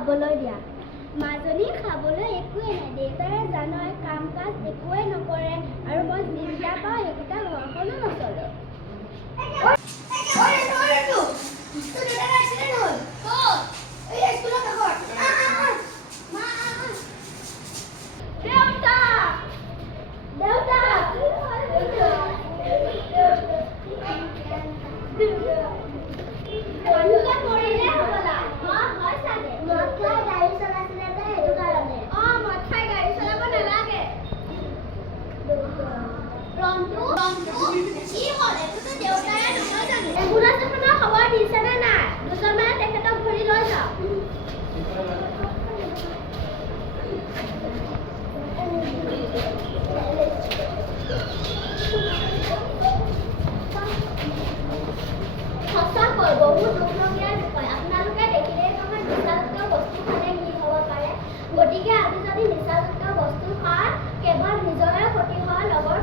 খাবলৈ দিয়া। মাজনী খাবলৈ একোৱে নাই। দেউতাৰে জানই কাম কাজ একোৱে নকৰে আৰু মই যিকেইটা পাওঁ সেইকেইটা ঘৰখনো নচলে। সঁচাকৈ বহুত দুখলগীয়া বিষয়। আপোনালোকে দেখিলেই নহয় নিচাযুক্ত বস্তু খালে কি হ'ব পাৰে। গতিকে আমি যদি নিচাযুক্ত বস্তু খাওঁ কেৱল নিজৰে ক্ষতি হয় লগৰ